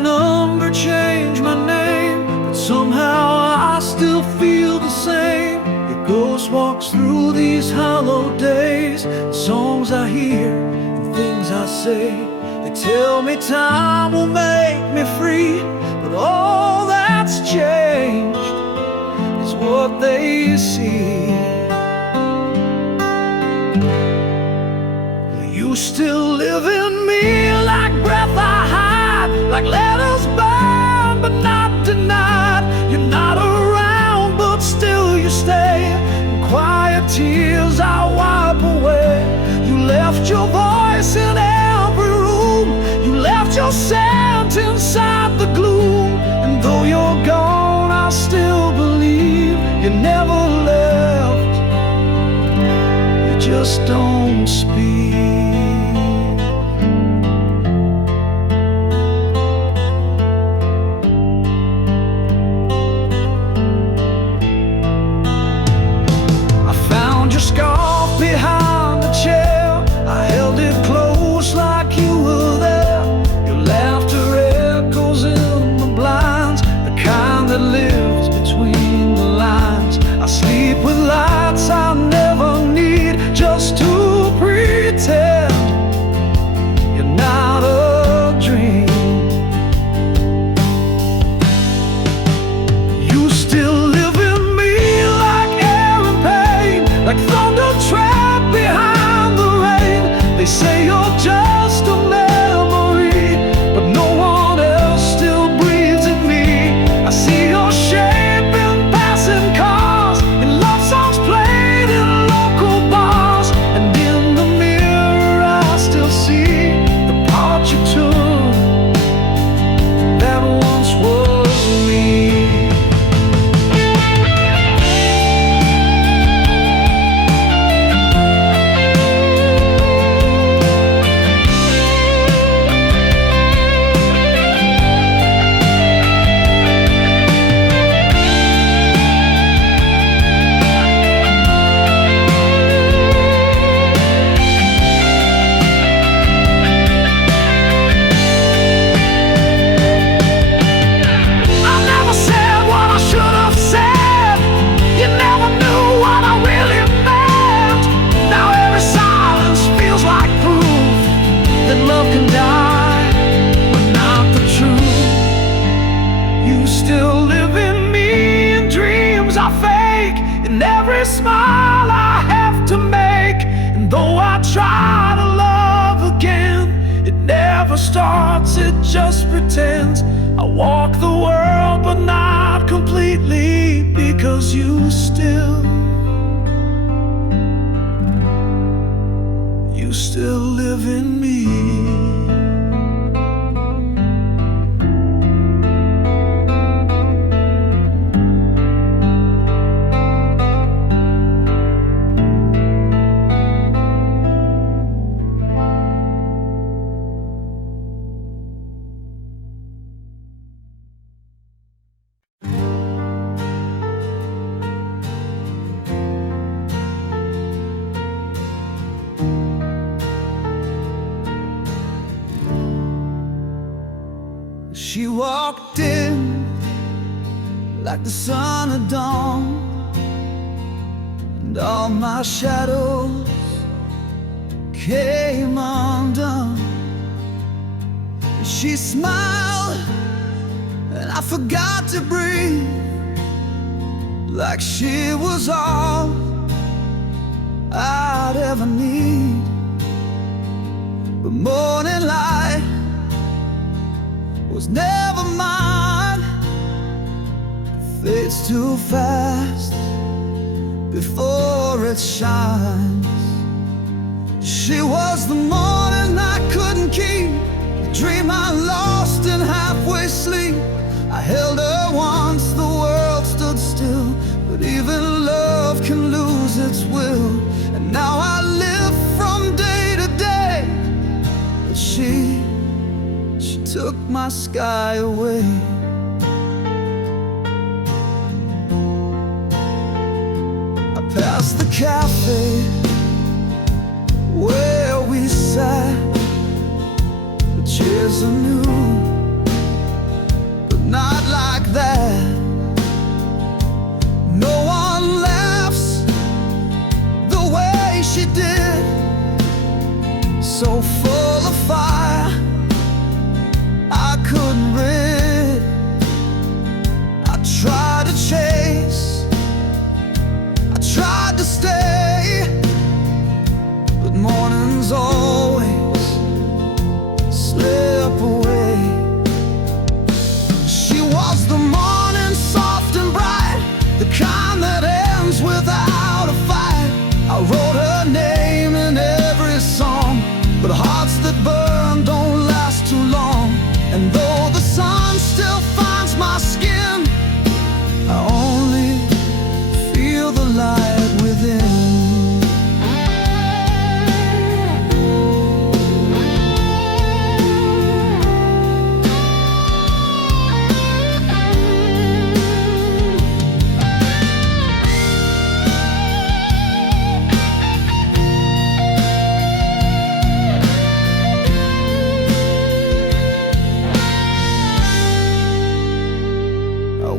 number, change my name, but somehow I still feel the same. Your ghost walks through these hollow days. Songs I hear and things I say, they tell me time will make me free. But all that's changed is what they see. You still live in me, like breath I hide, like letters burned but not denied. You're not around but still you stay, and quiet tears I wipe away. You left your voice in every room, you left your scent inside the gloom. And though you're gone, I still believe you never left. You just don't speak. Scarf behind the chair, I held it close like you were there. Your laughter echoes in the blinds, the kind that lives between the lines. I sleep with lights I never need, just to pretend you're not a dream. You still live in me, like air and pain, like thunder trapped behind the rain. They say you're just a memory, but no one else still breathes in me. I see your shape in passing cars, in love songs played in local bars. And in the mirror I still see the part you took that once was me. Every smile I have to make, and though I try to love again, it never starts, it just pretends. I walk the world but not completely, because you still live in me. She walked in like the sun at dawn, and all my shadows came undone. She smiled and I forgot to breathe, like she was all I'd ever need. But morning light was never mine. It fades too fast before it shines. She was the morning I couldn't keep, the dream I lost in halfway sleep. I held her once the world stood still, but even love can lose its will. And now I live from day to day, but she took my sky away. I passed the cafe where we sat, the chairs are new not like that. No one laughs the way she did, so full of fire I couldn't rid. I tried to chase, I tried to stay, but mornings always slip away. She was the morning, soft and bright, the kind that ends without a fight. I wrote her name in every song, but hearts that burn don't last too long. And though the sun still finds my skin, I only feel the light within.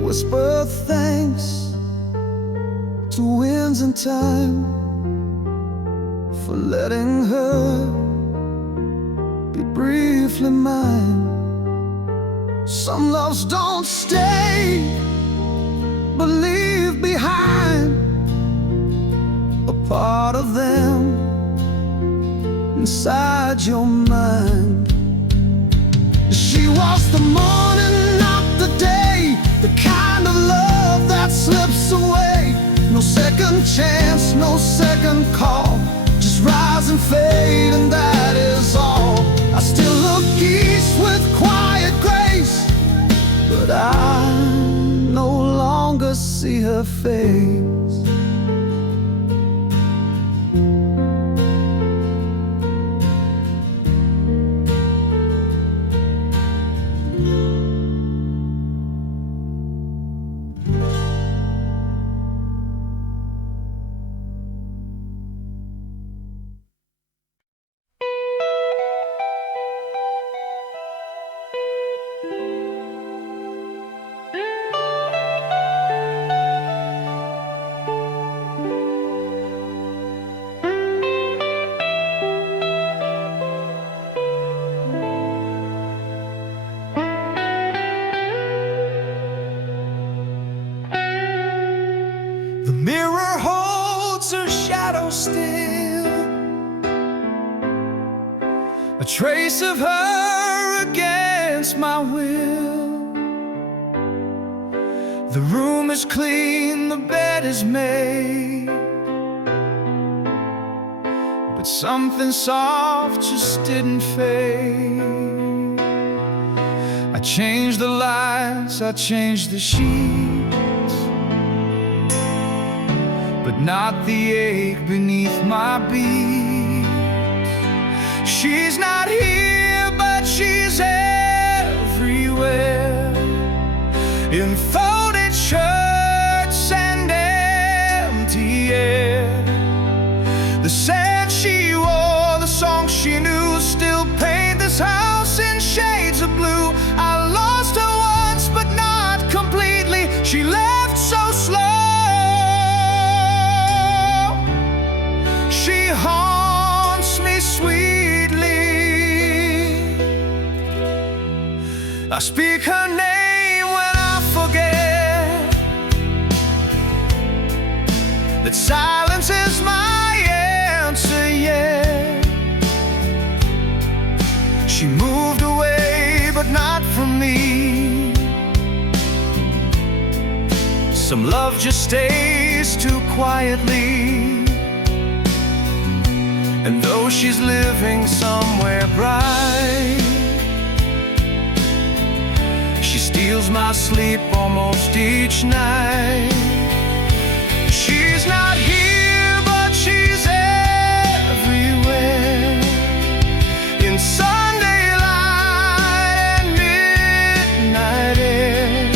Whisper thanks to winds and time for letting her be briefly mine. Some loves don't stay, but leave behind a part of them inside your mind. She was the morning, not the day, the kind of love that slips away. No second chance, no second call, just rise and fade, and that is all. I still look east with quiet grace, but I no longer see her face. The mirror holds her shadow still, a trace of her against my will. The room is clean, the bed is made, but something soft just didn't fade. I changed the lights, I changed the sheets, but not the ache beneath my beat. She's not here, but she's everywhere, in folded shirts and empty air. The scent she wore, the song she knew, still paint this house in shades of blue. I lost her once, but not completely. She left so slow. She haunts me sweetly. I speak her name when I forget that silence is my answer yet. She moved away, but not from me. Some love just stays too quietly, and though she's living somewhere bright, she steals my sleep almost each night. She's not here, but she's everywhere, in Sunday light and midnight air,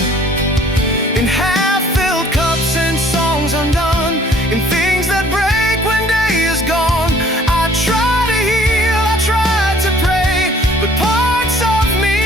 in half-filled cups and songs undone, in things that break when day is gone. I try to heal, I try to pray, but parts of me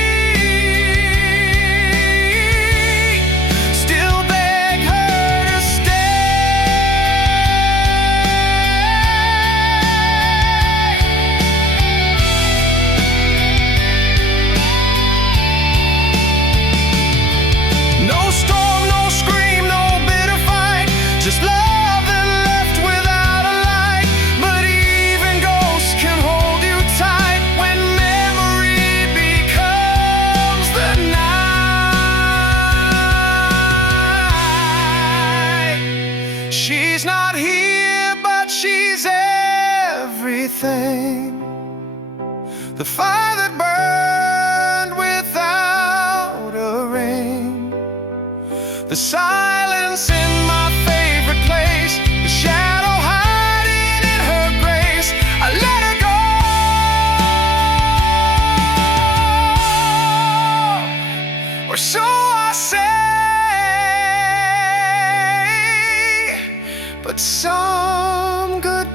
everything. The fire that burned without a ring. The silence in my favorite place. The shadow hiding in her grace. I let her go, or so I say. But some goodbyes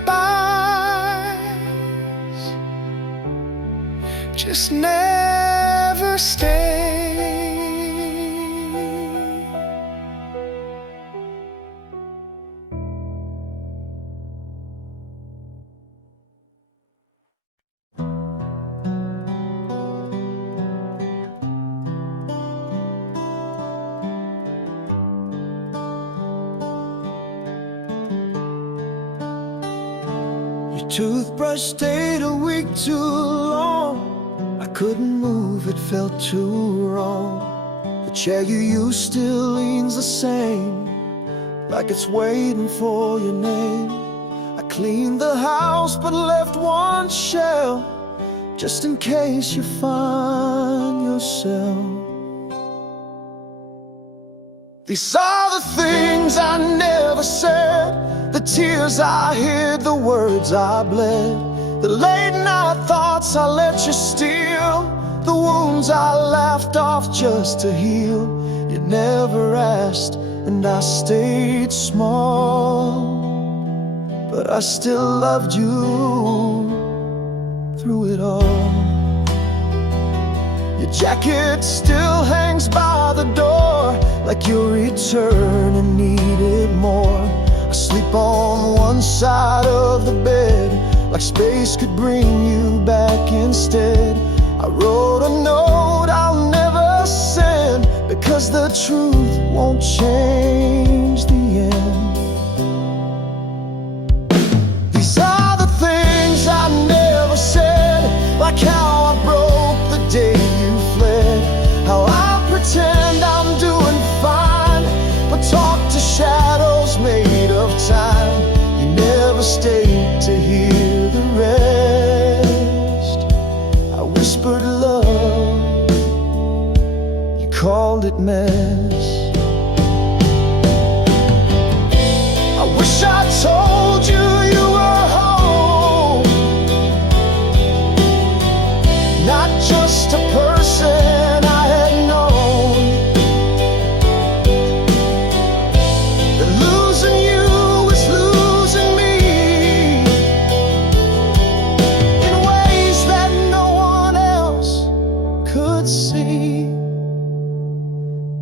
just never stay. Your toothbrush stayed a week too long. I couldn't move, it felt too wrong. The chair you use still leans the same, like it's waiting for your name. I cleaned the house but left one shelf, just in case you find yourself. These are the things I never said, the tears I hid, the words I bled, the late night thoughts I let you steal, the wounds I laughed off just to heal. You never asked and I stayed small, but I still loved you through it all. Your jacket still hangs by the door, like your return and needed more. I sleep on one side of the bed, like space could bring you back instead. I wrote a note I'll never send, because the truth won't change the end. These are the things I never said, like how I broke the day you fled, how I pretend I'm doing fine, but talk to shadows made of time. You never stayed to hear the rest. I whispered love, you called it mess. I wish I told you you were home, not just a person I had known. That losing you is losing me, in ways that no one else could see.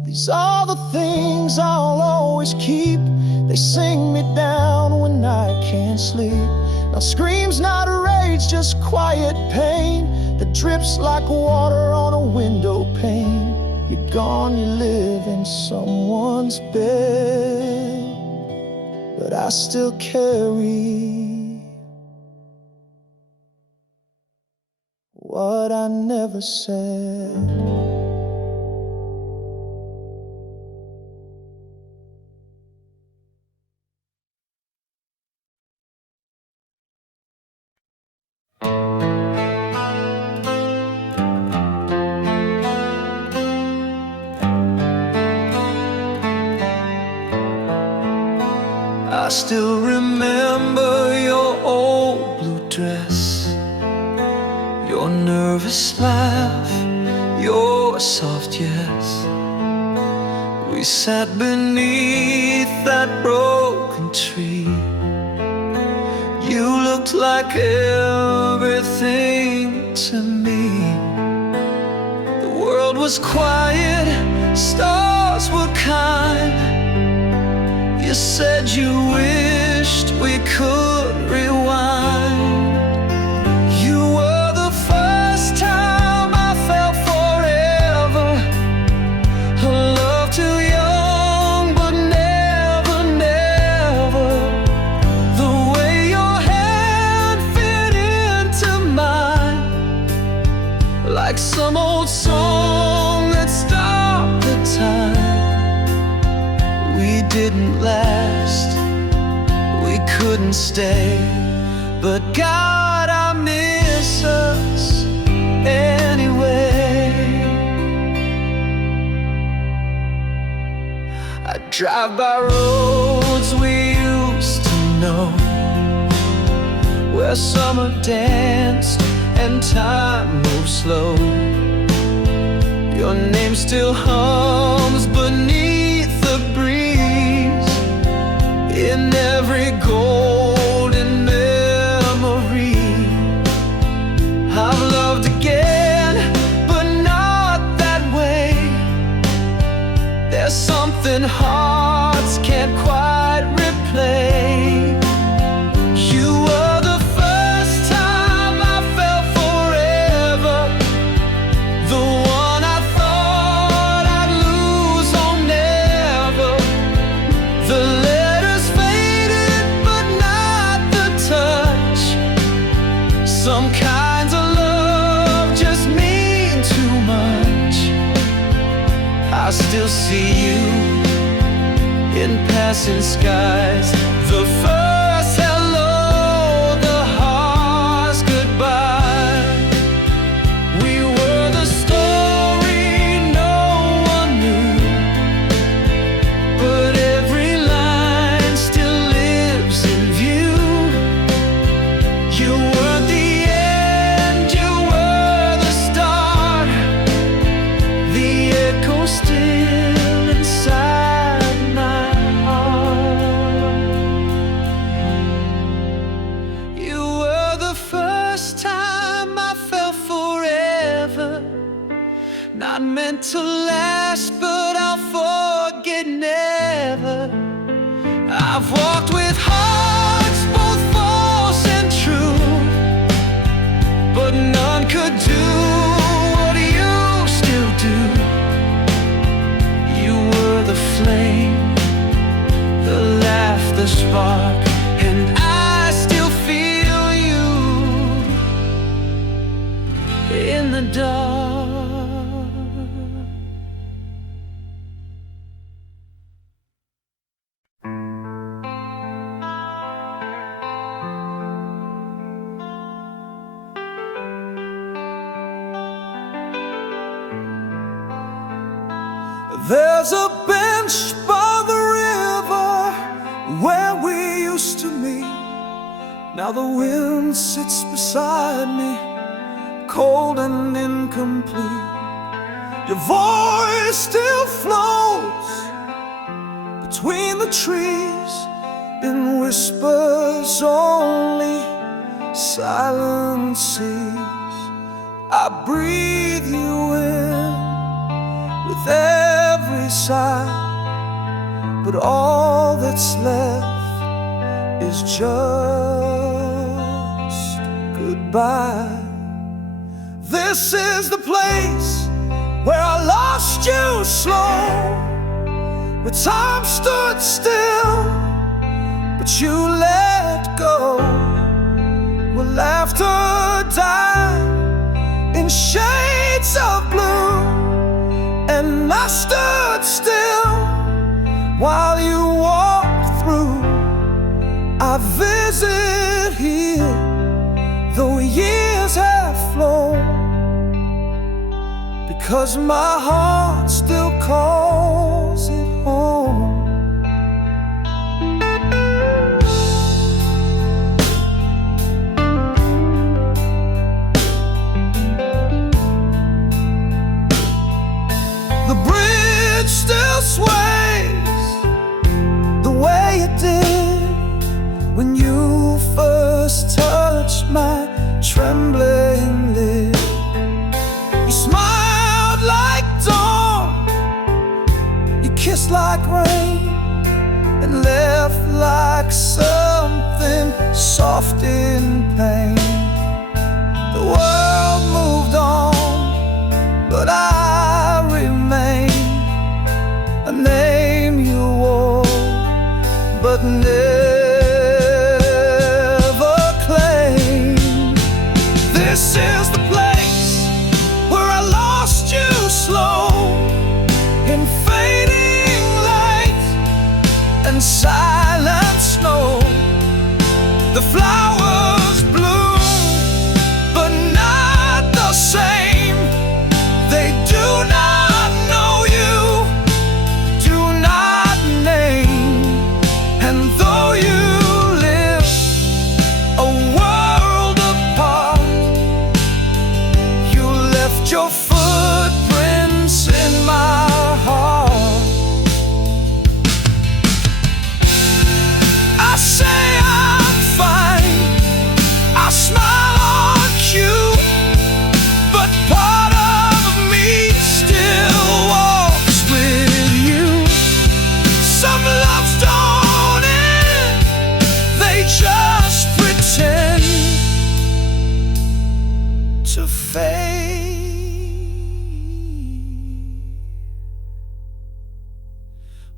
These are the things I'll always keep. They sing me down when I can't sleep. Now screams, not rage, just quiet pain that drips like water on a window pane. You're gone, you live in someone's bed, but I still carry what I never said. I still remember your old blue dress, your nervous laugh, your soft yes. We sat beneath that broken tree. You looked like everything to me. The world was quiet, stars were kind. You said you wished we could rewind. You were the first time I felt forever, a love too young but never, never. The way your hand fit into mine, like some old song that stopped the time. We didn't last, we couldn't stay, but God, I drive by roads we used to know, where summer danced and time moved slow. Your name still hums beneath the breeze, in every golden memory. I've loved again, but not that way. There's something hearts can't quite replay. You were the first time I felt forever, the one I thought I'd lose or never. The letters faded, but not the touch. Some kinds of love just mean too much. I still see you in passing skies, the first hello, the harsh goodbye. We were the story no one knew, but every line still lives in view. You were the end, you were the start, the echo still inside my heart. You were the first time I felt forever, not meant to last, but I'll forget never. I've walked with hearts both false and true, but none could do what you still do. You were the flame, the laugh, the spark, and I still feel you in the dark. There's a bench by the river where we used to meet. Now the wind sits beside me, cold and incomplete. Your voice still floats between the trees in whispers only silence sees. I breathe you in with every sigh, but all that's left is just goodbye. This is the place where I lost you slow, where time stood still, but you let go, where laughter died in shades of blue, and I stood still while you walked through. I visit here, though years have flown, because my heart still calls it home. The bridge still sways the way it did when you first touched my trembling lid. You smiled like dawn, you kissed like rain, and left like something soft in pain. The world moved on, but I remain, a name you wore but never claimed. This is the place where I lost you slow, in fading light and silent snow. The flowers bloom, but not the same. They do not know you, do not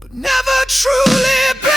but never truly back.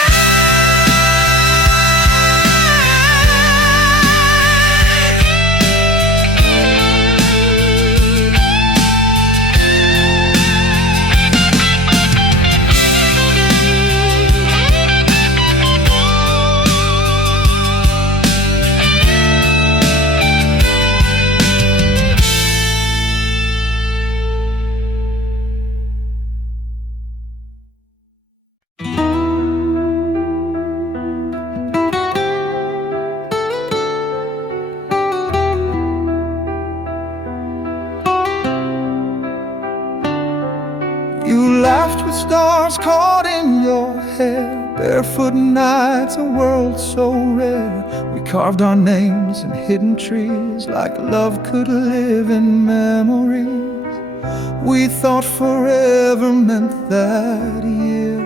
You laughed with stars caught in your hair, barefoot nights, a world so rare. We carved our names in hidden trees, like love could live in memories. We thought forever meant that year,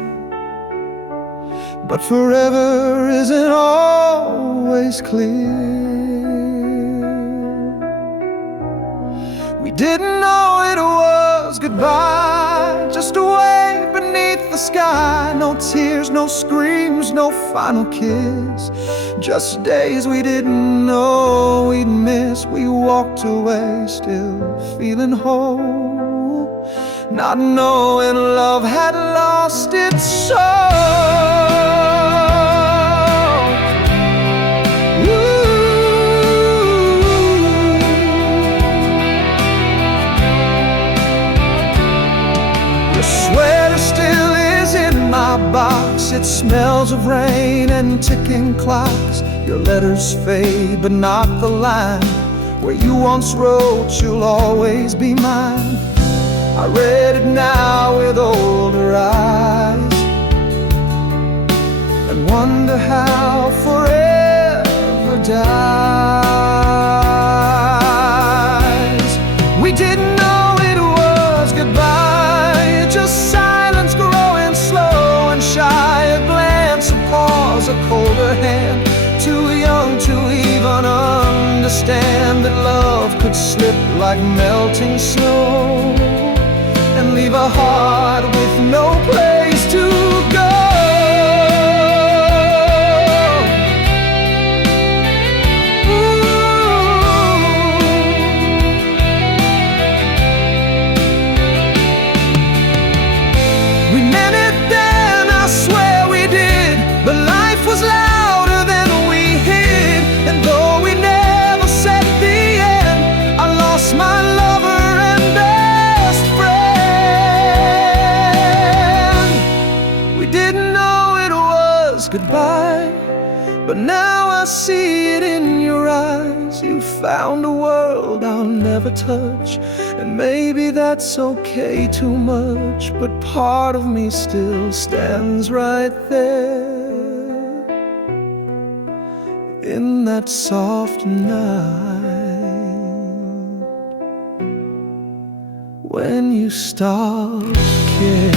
but forever isn't always clear. We didn't know it was goodbye, just a wave beneath the sky. No tears, no screams, no final kiss, just days we didn't know we'd miss. We walked away still feeling whole, not knowing love had lost its soul. Sweater still is in my box. It smells of rain and ticking clocks. Your letters fade, but not the line where you once wrote, "You'll always be mine." I read it now with older eyes and wonder how forever dies. We didn't know it was goodbye, just silence growing slow and shy. A glance, a pause, a colder hand. Too young to even understand that love could slip like melting snow and leave a heart with no place to go. Louder than we hid, and though we never said the end, I lost my lover and best friend. We didn't know it was goodbye, but now I see it in your eyes. You found a world I'll never touch, and maybe that's okay too much, but part of me still stands right there in that soft night when you stopped caring.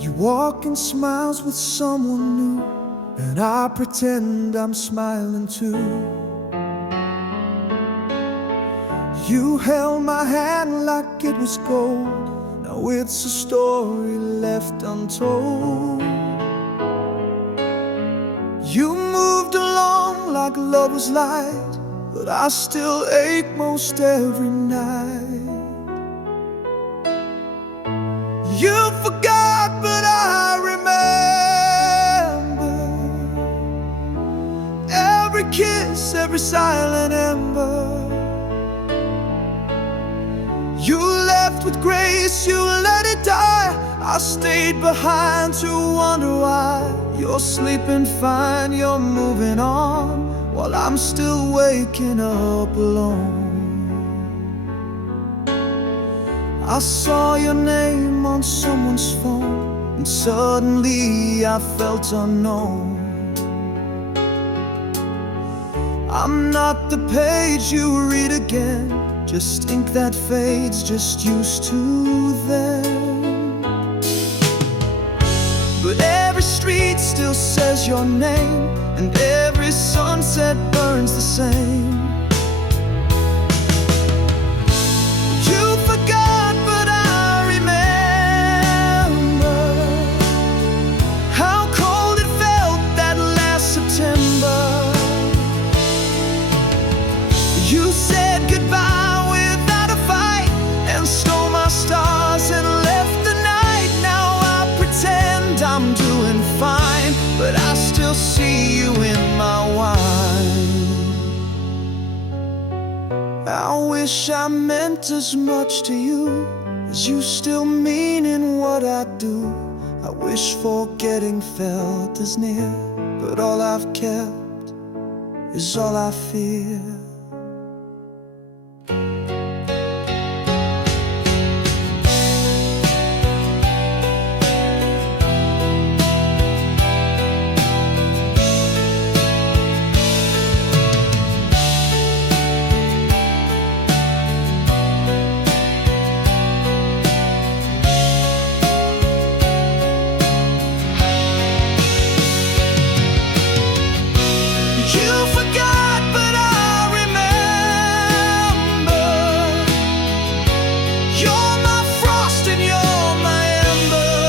You walk in smiles with someone new, and I pretend I'm smiling too. You held my hand like it was gold. Now it's a story left untold. You moved along like love was light, but I still ache most every night. You forgot, but I remember every kiss, every silent ember. You left with grace, you let it die. I stayed behind to wonder why. You're sleeping fine, you're moving on, while I'm still waking up alone. I saw your name on someone's phone, and suddenly I felt unknown. I'm not the page you read again, just ink that fades, just used to then. But every street still says your name, and every sunset burns the same. You forgot, but I remember how cold it felt that last September. You said goodbye without a fight, and stole my stars and left the night. Now I pretend I'm doing fine, but I still see you in my wine. I wish I meant as much to you as you still mean in what I do. I wish forgetting felt as near, but all I've kept is all I fear. You forgot, but I remember. You're my frost and you're my ember.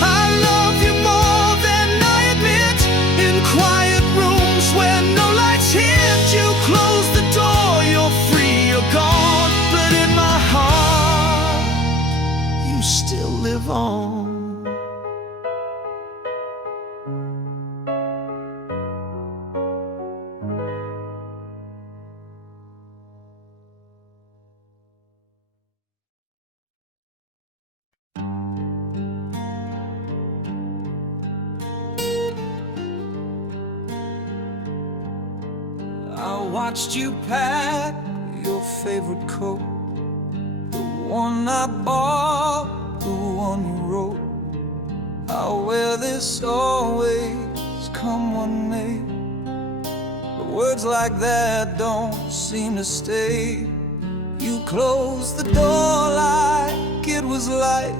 I love you more than I admit. In quiet rooms where no lights hit, you close the door, you're free, you're gone. But in my heart, you still live on. I watched you pack your favorite coat, the one I bought, the one you wrote. I'll wear this always, come what may. But words like that don't seem to stay. You closed the door like it was light,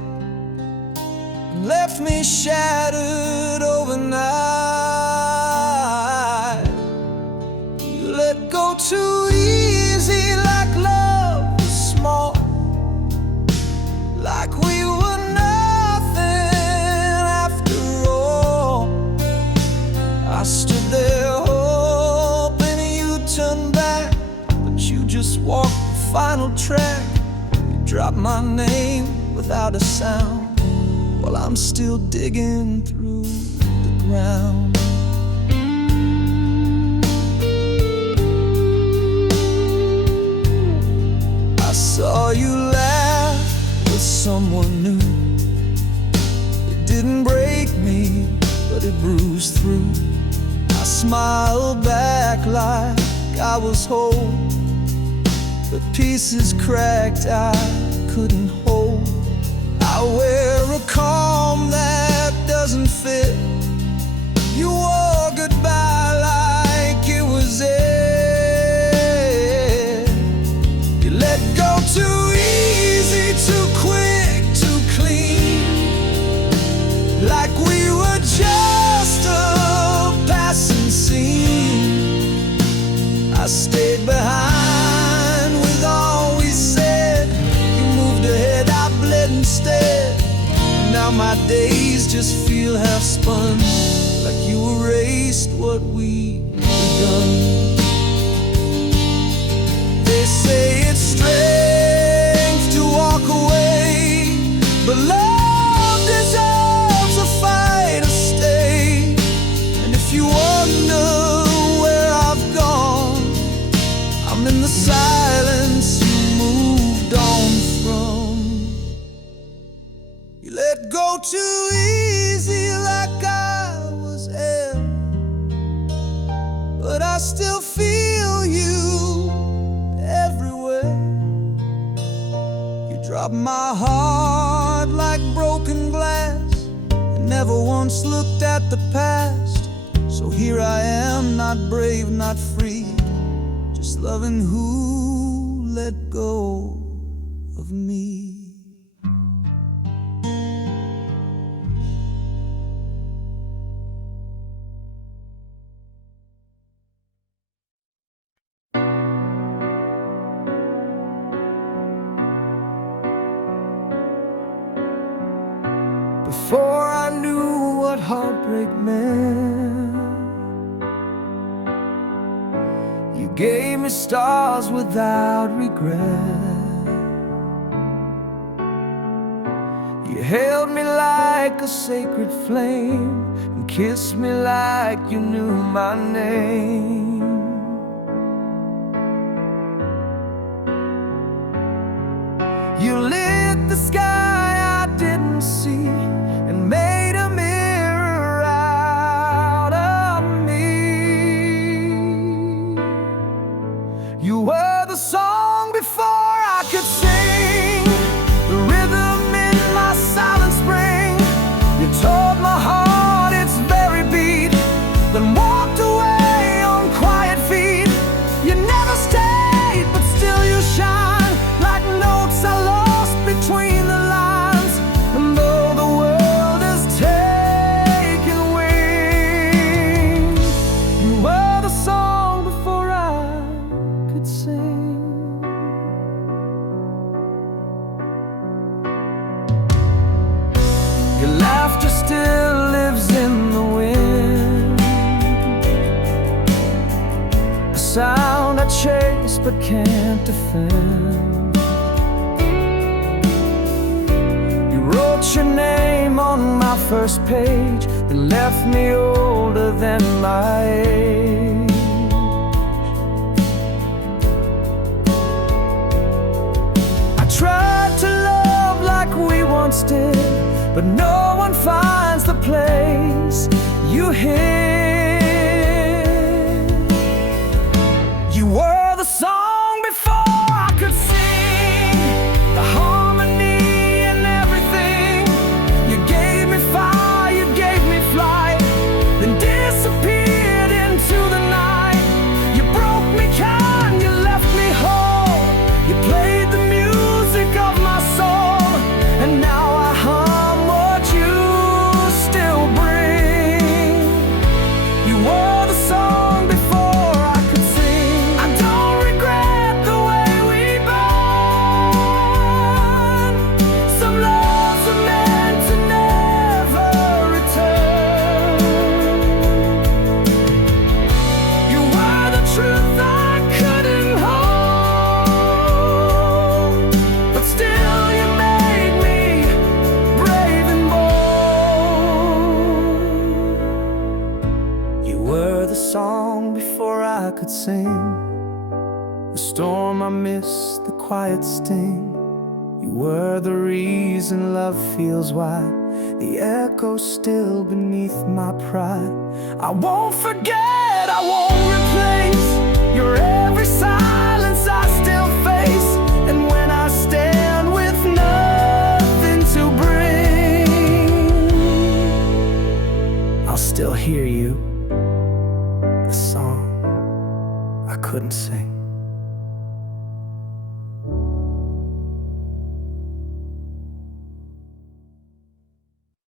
and left me shattered overnight. Let go too easy, like love was small, like we were nothing after all. I stood there hoping you'd turn back, but you just walked the final track. You dropped my name without a sound, while I'm still digging through the ground. Saw you laugh with someone new. It didn't break me, but it bruised through. I smiled back like I was whole, but pieces cracked I couldn't hold. I wear a calm that doesn't fit. You wore goodbye like it was it. Let go too easy, too quick, too clean, like we were just a passing scene. I stayed behind with all we said. You moved ahead, I bled instead. And now my days just feel half spun, like you erased what we begun. They say it's strength to walk away, but love deserves a fight to stay. And if you wonder where I've gone, I'm in the silence you moved on from. You let go too easy, like I was air, but I still feel you everywhere. Drop my heart like broken glass, and never once looked at the past. So here I am, not brave, not free, just loving who let go of me. Before I knew what heartbreak meant, you gave me stars without regret. You held me like a sacred flame and kissed me like you knew my name. You lit the sky I didn't see and made a mirror out of me. You were the song before I could sing, the rhythm in my silent spring. You told my heart its very beat, then walked away on quiet feet. You never stayed, but still you shine like notes I lost between the lines. And though the world has taken wing, you were the song before I could sing. Your laughter still lives in the wind, a sound I chase but can't defend. You wrote your name on my first page, then left me older than my age. I tried to love like we once did, but no one finds the place you hid. You were the song before I could sing, the harmony and everything. You gave me fire, you gave me flight, then disappeared into the night. You broke me kind, you left me whole. You played the music of my soul, and now I hum what you still bring. You were the song before I could sing. I don't regret the way we burned. Some loves are meant to never return. You were the truth I couldn't hold, but still you made me brave and bold. You were the song before I could sing, the storm I missed, the quiet sting. You were the reason love feels wide, the echo still beneath my pride. I won't forget, I won't replace your every silence I still face. And when I stand with nothing to bring, I'll still hear you, the song I couldn't sing.